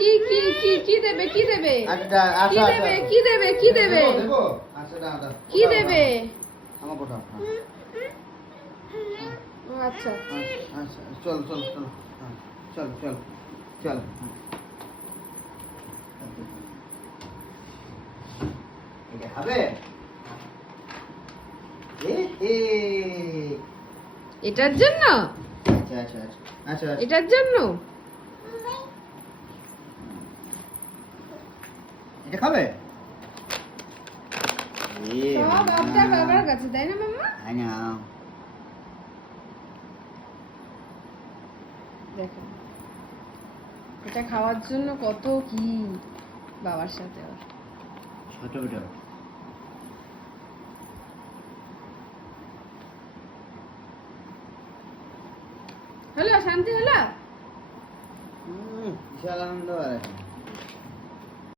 কি কি কি কি দেবে কি দেবে আচ্ছা কি দেবে কি দেবে কি দেবে দেবো আচ্ছা দাও দাও কি দেবে আমার কোটা ও আচ্ছা আচ্ছা চল চল চল চল চল চল এটা হবে এটার জন্য আচ্ছা আচ্ছা আচ্ছা আচ্ছা এটার জন্য এটা খাবে সব আপনার বাবার কাছে তাই না মাম্মা I know. দেখেন এটা খাওয়ার জন্য কত কি বাবার সাথে ওর ছোট বেটা হলো শান্তি হলো বিশাল আনন্দ আর